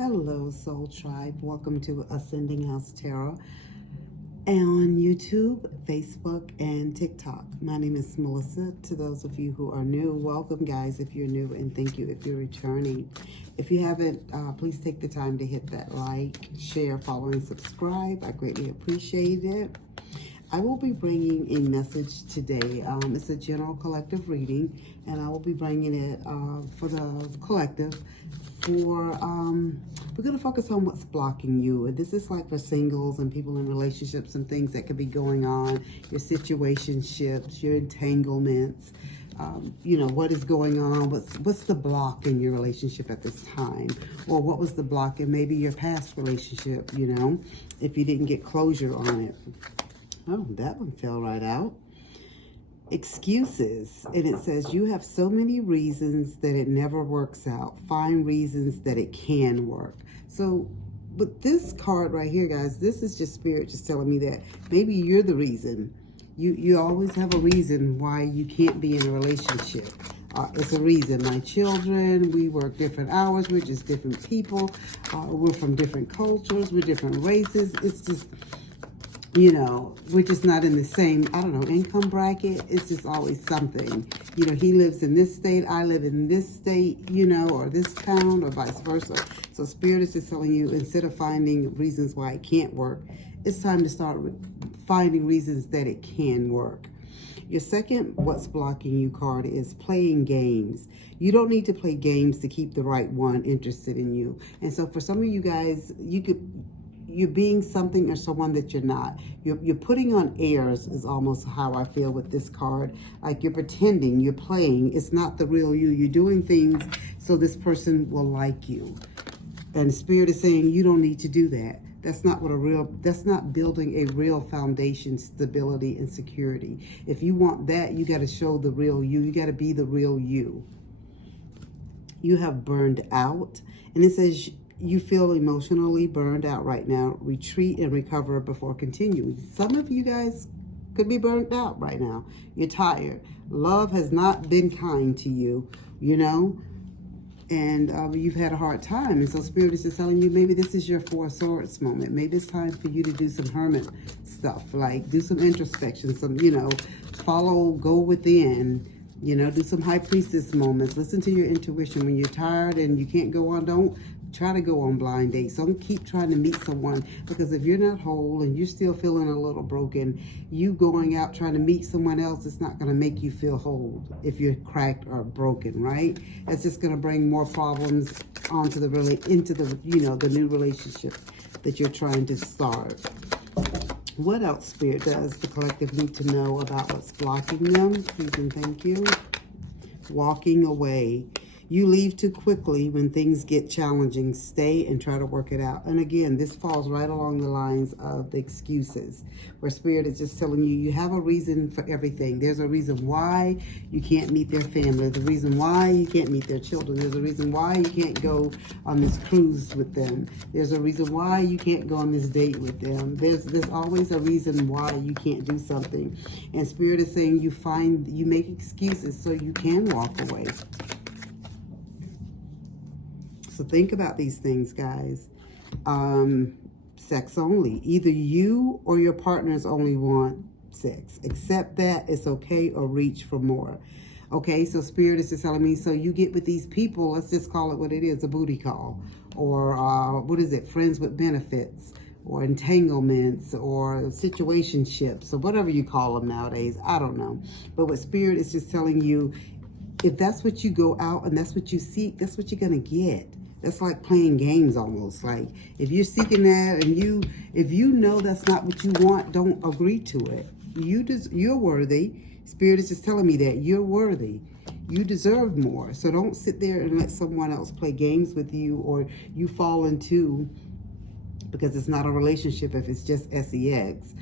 Hello, Soul Tribe. Welcome to Ascending House Tarot on YouTube, Facebook, and TikTok. My name is Melissa. To those of you who are new, welcome, guys, if you're new, and thank you if you're returning. If you haven't, please take the time to hit that like, share, follow, and subscribe. I greatly appreciate it. I will be bringing a message today. It's a general collective reading, and I will be bringing it for the collective. We're going to focus on what's blocking you. And this is like for singles and people in relationships and things that could be going on, your situationships, your entanglements. What is going on? What's the block in your relationship at this time? Or what was the block in maybe your past relationship, if you didn't get closure on it. Oh, that one fell right out. Excuses. And it says, you have so many reasons that it never works out. Find reasons that it can work. So with this card right here, guys, this is just Spirit just telling me that maybe you're the reason. You always have a reason why you can't be in a relationship. It's a reason. My children, we work different hours. We're just different people. We're from different cultures. We're different races. It's just... we're just not in the same, income bracket. It's just always something. He lives in this state, I live in this state, or this town, or vice versa. So Spirit is just telling you, instead of finding reasons why it can't work, it's time to start finding reasons that it can work. Your second what's blocking you card is playing games. You don't need to play games to keep the right one interested in you. And so for some of you guys, you're being something or someone that you're not. You're putting on airs is almost how I feel with this card. Like you're pretending, you're playing. It's not the real you. You're doing things so this person will like you. And Spirit is saying you don't need to do that. That's not building a real foundation, stability, and security. If you want that, you got to show the real you. You got to be the real you. You have burned out. And it says you feel emotionally burned out right now. Retreat and recover before continuing. Some of you guys could be burned out right now. You're tired. Love has not been kind to you, and you've had a hard time. And so Spirit is just telling you maybe this is your Four of Swords moment. Maybe it's time for you to do some hermit stuff, like do some introspection, go within. Do some High Priestess moments. Listen to your intuition. When you're tired and you can't go on, don't try to go on blind dates. Don't keep trying to meet someone, because if you're not whole and you're still feeling a little broken, you going out trying to meet someone else, it's not going to make you feel whole if you're cracked or broken, right? It's just going to bring more problems into the new relationship that you're trying to start. What else, Spirit, does the collective need to know about what's blocking them? Please and thank you. Walking away. You leave too quickly when things get challenging. Stay and try to work it out. And again, this falls right along the lines of the excuses, where Spirit is just telling you, you have a reason for everything. There's a reason why you can't meet their family. There's a reason why you can't meet their children. There's a reason why you can't go on this cruise with them. There's a reason why you can't go on this date with them. There's always a reason why you can't do something. And Spirit is saying you make excuses so you can walk away. So think about these things, guys. Sex only. Either you or your partners only want sex. Accept that. It's okay, or reach for more. Okay, so Spirit is just telling me, so you get with these people, let's just call it what it is, a booty call. Or friends with benefits, or entanglements, or situationships, or whatever you call them nowadays. I don't know. But what Spirit is just telling you, if that's what you go out and that's what you seek, that's what you're going to get. That's like playing games almost. Like if you're seeking that and if you know that's not what you want, don't agree to it. You're worthy. Spirit is just telling me that you're worthy. You deserve more. So don't sit there and let someone else play games with you, or you fall into, because it's not a relationship if it's just sex,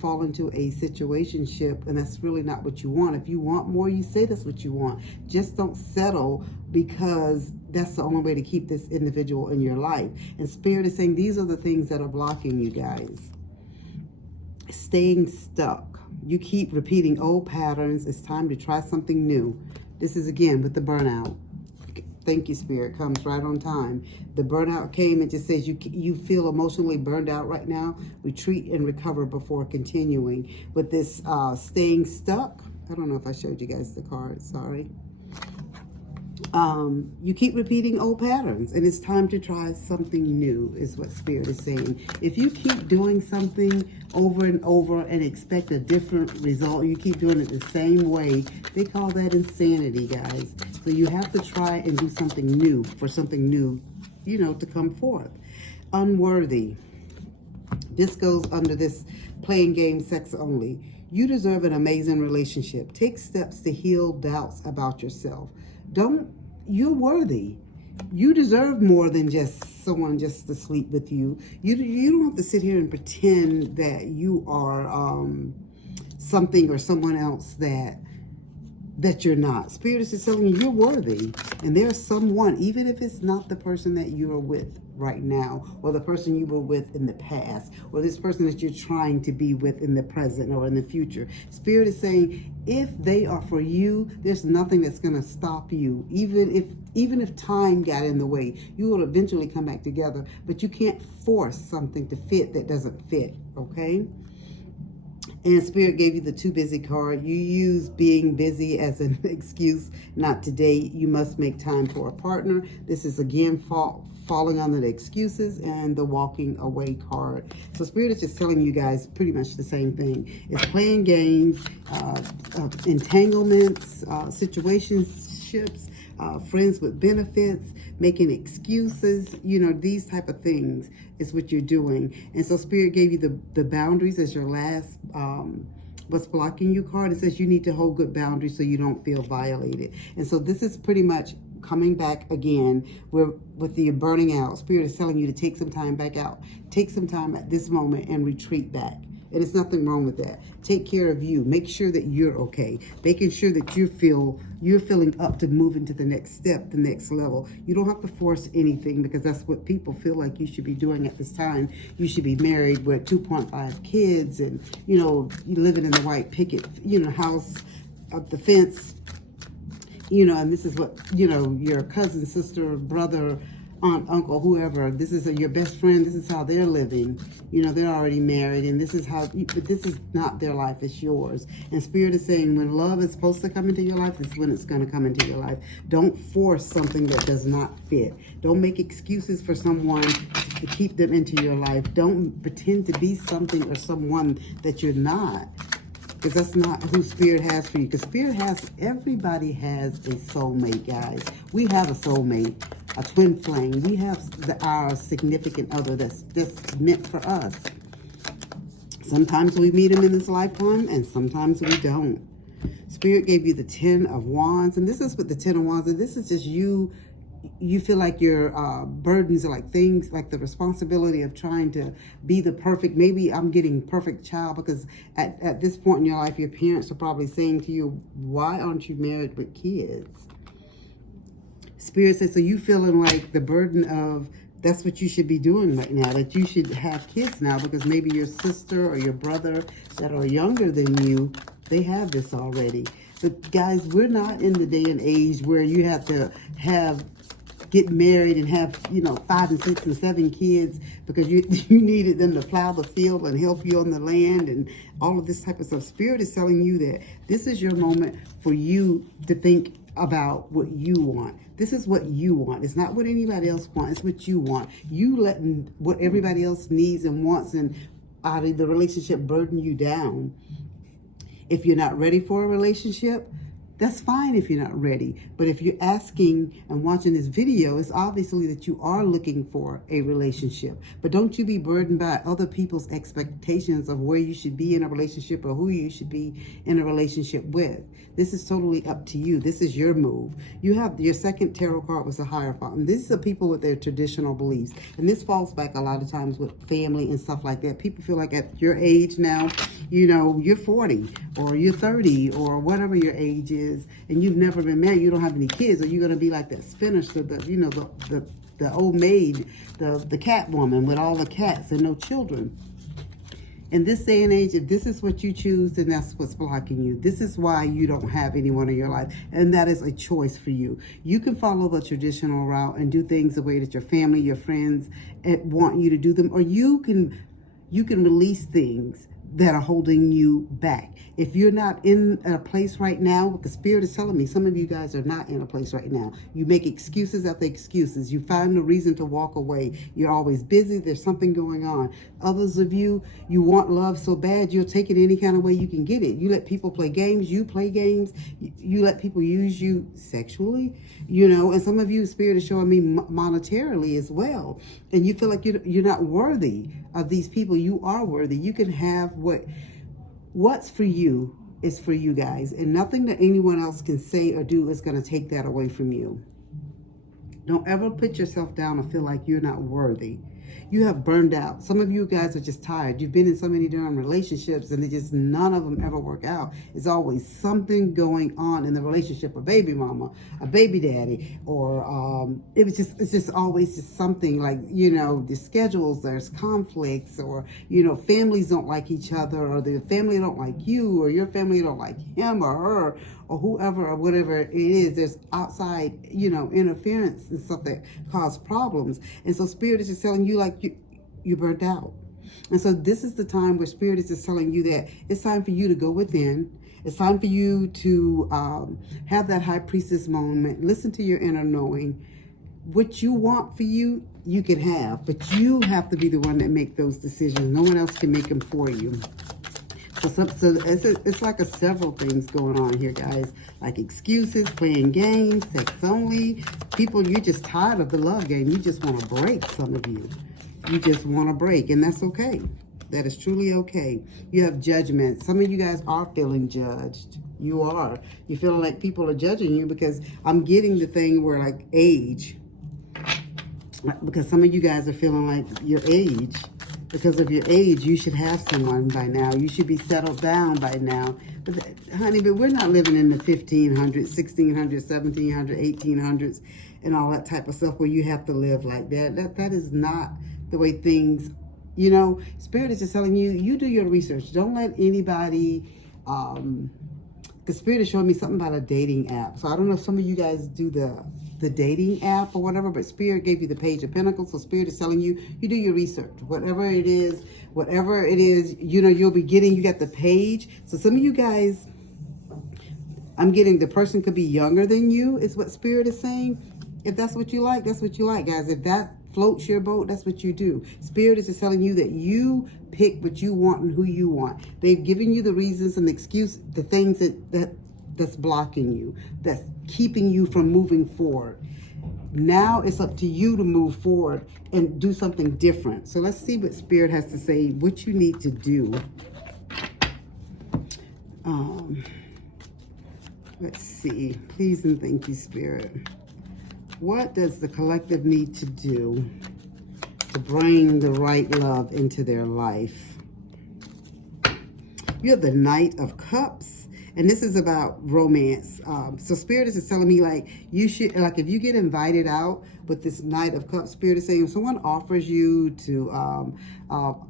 fall into a situationship, and that's really not what you want. If you want more, you say that's what you want. Just don't settle, because that's the only way to keep this individual in your life. And Spirit is saying these are the things that are blocking you guys. Staying stuck. You keep repeating old patterns. It's time to try something new. This is again with the burnout. Thank you, Spirit. Comes right on time. The burnout came and just says you feel emotionally burned out right now. Retreat and recover before continuing. With this staying stuck, I don't know if I showed you guys the card. Sorry. You keep repeating old patterns, and it's time to try something new, is what Spirit is saying. If you keep doing something over and over and expect a different result, you keep doing it the same way, they call that insanity, guys. So you have to try and do something new for something new, you know, to come forth. Unworthy. This goes under this playing game sex only. You deserve an amazing relationship. Take steps to heal doubts about yourself. You're worthy. You deserve more than just someone just to sleep with you. You don't have to sit here and pretend that you are something or someone else that you're not. Spirit is just telling you you're worthy. And there's someone, even if it's not the person that you are with right now, or the person you were with in the past, or this person that you're trying to be with in the present or in the future. Spirit is saying, if they are for you, there's nothing that's going to stop you. Even if time got in the way, you will eventually come back together. But you can't force something to fit that doesn't fit, okay? And Spirit gave you the too busy card. You use being busy as an excuse not to date. You must make time for a partner. This is again falling under the excuses and the walking away card. So Spirit is just telling you guys pretty much the same thing. It's playing games, entanglements, situationships, friends with benefits, making excuses, you know, these type of things is what you're doing. And so Spirit gave you the boundaries as your last what's blocking you card. It says you need to hold good boundaries so you don't feel violated. And so this is pretty much coming back again with the burning out. Spirit is telling you to take some time back out. Take some time at this moment and retreat back. And there's nothing wrong with that. Take care of you. Make sure that you're okay. Making sure that you're feeling up to move into the next step, the next level. You don't have to force anything because that's what people feel like you should be doing at this time. You should be married with 2.5 kids and, you know, you living in the white picket, you know, house up the fence, you know, and this is what, you know, your cousin, sister, brother, aunt, uncle, whoever, this is your best friend, this is how they're living. You know, they're already married, and this is how, but this is not their life, it's yours. And Spirit is saying when love is supposed to come into your life, this is when it's going to come into your life. Don't force something that does not fit. Don't make excuses for someone to keep them into your life. Don't pretend to be something or someone that you're not. Because that's not who Spirit has for you. Because everybody has a soulmate, guys. We have a soulmate, a twin flame. We have our significant other that's meant for us. Sometimes we meet them in this lifetime, and sometimes we don't. Spirit gave you the 10 of Wands, and this is what the 10 of Wands, and this is just you feel like your burdens are like things like the responsibility of trying to be the perfect, maybe I'm getting perfect child, because at this point in your life, your parents are probably saying to you, why aren't you married with kids? Spirit says, so you feeling like the burden of that's what you should be doing right now, that you should have kids now because maybe your sister or your brother that are younger than you, they have this already. But guys, we're not in the day and age where you have to get married and have, you know, 5 and 6 and 7 kids because you needed them to plow the field and help you on the land and all of this type of stuff. Spirit is telling you that this is your moment for you to think about what you want. This is what you want. It's not what anybody else wants. It's what you want. You letting what everybody else needs and wants and out of the relationship burden you down. If you're not ready for a relationship, that's fine if you're not ready. But if you're asking and watching this video, it's obviously that you are looking for a relationship. But don't you be burdened by other people's expectations of where you should be in a relationship or who you should be in a relationship with. This is totally up to you. This is your move. You have your second tarot card was the Hierophant. And these are people with their traditional beliefs. And this falls back a lot of times with family and stuff like that. People feel like at your age now, you know, you're 40 or you're 30 or whatever your age is, and you've never been married, you don't have any kids, or you're going to be like that spinster, the old maid, the cat woman with all the cats and no children. In this day and age, if this is what you choose, then that's what's blocking you. This is why you don't have anyone in your life. And that is a choice for you. You can follow the traditional route and do things the way that your family, your friends want you to do them. Or you can release things that are holding you back. If you're not in a place right now, what the Spirit is telling me, some of you guys are not in a place right now. You make excuses after excuses. You find a reason to walk away. You're always busy. There's something going on. Others of you, you want love so bad, you'll take it any kind of way you can get it. You let people play games. You play games. You let people use you sexually, and some of you, Spirit is showing me monetarily as well. And you feel like you're not worthy of these people. You are worthy. You can have what's for you is for you guys, and nothing that anyone else can say or do is going to take that away from you. Don't ever put yourself down or feel like you're not worthy. You have burned out. Some of you guys are just tired. You've been in so many different relationships and none of them ever work out. It's always something going on in the relationship, a baby mama, a baby daddy, or it's just always just something like, the schedules, there's conflicts, or, families don't like each other, or the family don't like you, or your family don't like him or her, or whoever, or whatever it is. There's outside, interference and stuff that cause problems. And so Spirit is just telling you, like, you're burnt out. And so this is the time where Spirit is just telling you that it's time for you to go within. It's time for you to have that high priestess moment. Listen to your inner knowing. What you want for you, you can have. But you have to be the one that make those decisions. No one else can make them for you. So it's like several things going on here, guys. Like excuses, playing games, sex only. People, you're just tired of the love game. You just want to break, some of you. You just want to break, and that's okay. That is truly okay. You have judgment. Some of you guys are feeling judged. You are. You're feeling like people are judging you because I'm getting the thing where, like, age. Because some of you guys are feeling like your age. Because of your age, you should have someone by now. You should be settled down by now. But honey, we're not living in the 1500s, 1600s, 1700s, 1800s, and all that type of stuff where you have to live like that. That is not the way things, Spirit is just telling you, you do your research. Don't let anybody, the Spirit is showing me something about a dating app. So I don't know if some of you guys do the dating app or whatever, but Spirit gave you the Page of Pentacles. So Spirit is telling you, you do your research. Whatever it is, you'll be getting, you got the page. So some of you guys, I'm getting the person could be younger than you, is what Spirit is saying. If that's what you like, that's what you like, guys. If that floats your boat, that's what you do. Spirit is just telling you that you pick what you want and who you want. They've given you the reasons and the excuse, the things that's blocking you, that's keeping you from moving forward. Now it's up to you to move forward and do something different. So let's see what Spirit has to say, what you need to do. Let's see. Please and thank you, Spirit. What does the collective need to do to bring the right love into their life? You have the Knight of Cups, and this is about romance. So Spirit is just telling me, like, you should, like, if you get invited out with this Knight of Cups, Spirit is saying if someone offers you to,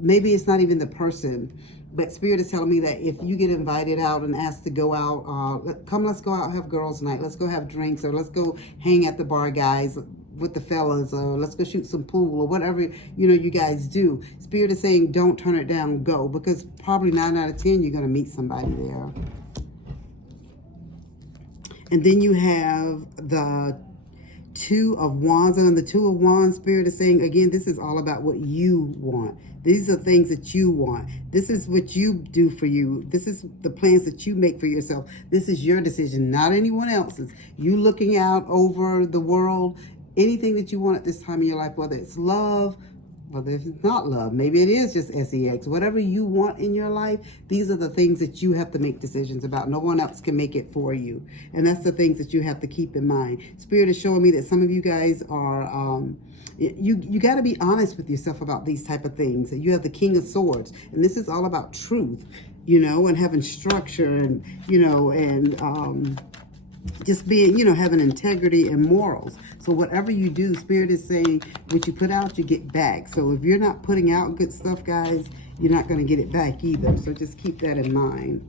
maybe it's not even the person, but Spirit is telling me that if you get invited out and asked to go out, let's go out, have girls' night. Let's go have drinks, or let's go hang at the bar, guys, with the fellas, or let's go shoot some pool, or whatever, you guys do. Spirit is saying don't turn it down, go, because probably 9 out of 10, you're going to meet somebody there. And then you have the Two of Wands, and the Two of Wands, Spirit is saying, again, this is all about what you want. These are things that you want. This is what you do for you. This is the plans that you make for yourself. This is your decision, not anyone else's. You looking out over the world, anything that you want at this time in your life, whether it's love, whether it's not love, maybe it is just sex, whatever you want in your life, these are the things that you have to make decisions about. No one else can make it for you. And that's the things that you have to keep in mind. Spirit is showing me that some of you guys are, you got to be honest with yourself about these type of things. You have the King of Swords, and this is all about truth, and having structure, and, just being, having integrity and morals. So whatever you do, Spirit is saying, what you put out, you get back. So if you're not putting out good stuff, guys, you're not going to get it back either. So just keep that in mind.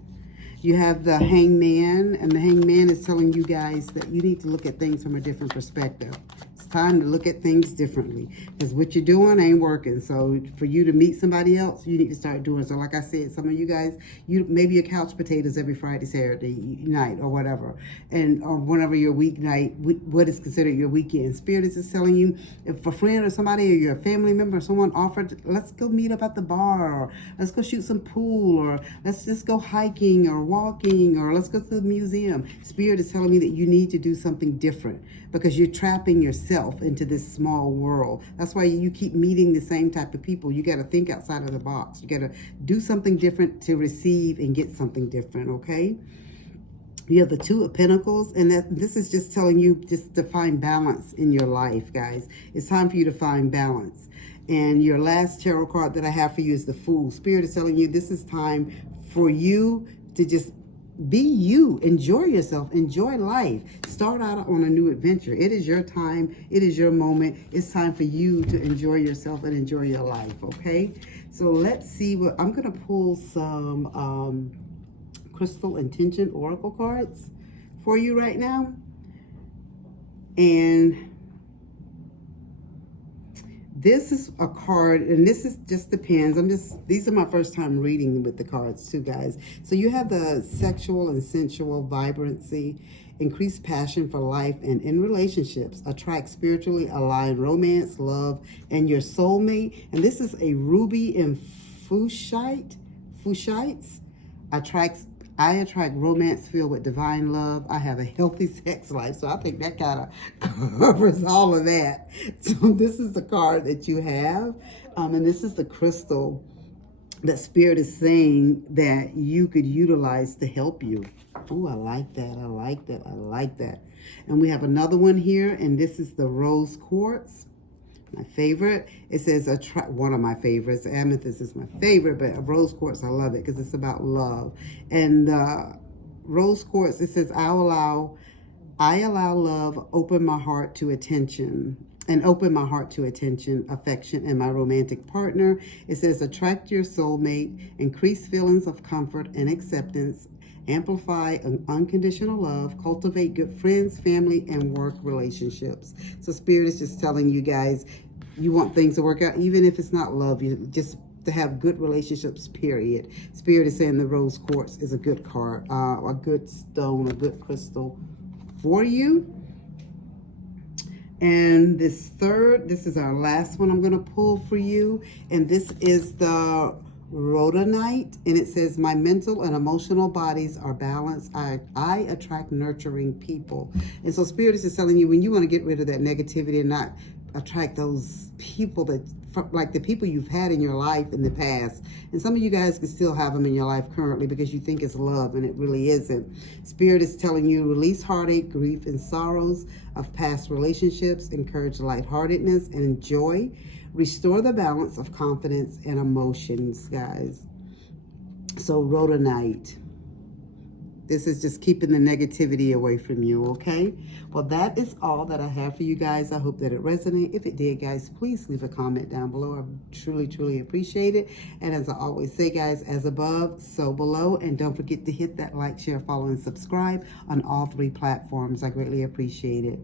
You have the Hangman, and the Hangman is telling you guys that you need to look at things from a different perspective. It's time to look at things differently, because what you're doing ain't working. So for you to meet somebody else, you need to start doing. So like I said, some of you guys, maybe your couch potatoes every Friday, Saturday night, or whatever, or whenever your weeknight, what is considered your weekend. Spirit is just telling you, if a friend or somebody or your family member or someone offered, let's go meet up at the bar, or let's go shoot some pool, or let's just go hiking or walking, or let's go to the museum. Spirit is telling me that you need to do something different, because you're trapping yourself into this small world. That's why you keep meeting the same type of people. You got to think outside of the box. You got to do something different to receive and get something different, okay? You have the Two of Pentacles, and this is just telling you just to find balance in your life, guys. It's time for you to find balance. And your last tarot card that I have for you is the Fool. Spirit is telling you this is time for you to just be you. Enjoy yourself. Enjoy life. Start out on a new adventure. It is your time. It is your moment. It's time for you to enjoy yourself and enjoy your life, okay? So let's see what... I'm going to pull some Crystal Intention Oracle cards for you right now. And this is a card, and this is just depends. These are my first time reading with the cards too, guys. So you have the sexual and sensual vibrancy, increased passion for life and in relationships, attract spiritually aligned romance, love, and your soulmate. And this is a ruby and Fushites. I attract romance filled with divine love. I have a healthy sex life. So I think that kind of covers all of that. So this is the card that you have. And this is the crystal that Spirit is saying that you could utilize to help you. Oh, I like that. I like that. I like that. And we have another one here. And this is the rose quartz. My favorite. It says, one of my favorites. Amethyst is my favorite, but rose quartz, I love it because it's about love. And rose quartz, it says, I allow love, open my heart to attention, affection, and my romantic partner. It says, attract your soulmate, increase feelings of comfort and acceptance, amplify an unconditional love, cultivate good friends, family, and work relationships. So Spirit is just telling you guys, you want things to work out, even if it's not love, you just to have good relationships, period. Spirit is saying the rose quartz is a good card, a good stone, a good crystal for you. And this is our last one I'm going to pull for you. And this is the Rhodonite, and it says, my mental and emotional bodies are balanced. I attract nurturing people. And so Spirit is just telling you, when you want to get rid of that negativity and not attract those people that, like the people you've had in your life in the past. And some of you guys can still have them in your life currently because you think it's love and it really isn't. Spirit is telling you, release heartache, grief, and sorrows of past relationships, encourage lightheartedness and joy. Restore the balance of confidence and emotions, guys. So Rhodonite. This is just keeping the negativity away from you, okay? Well, that is all that I have for you guys. I hope that it resonated. If it did, guys, please leave a comment down below. I truly, truly appreciate it. And as I always say, guys, as above, so below. And don't forget to hit that like, share, follow, and subscribe on all 3 platforms. I greatly appreciate it.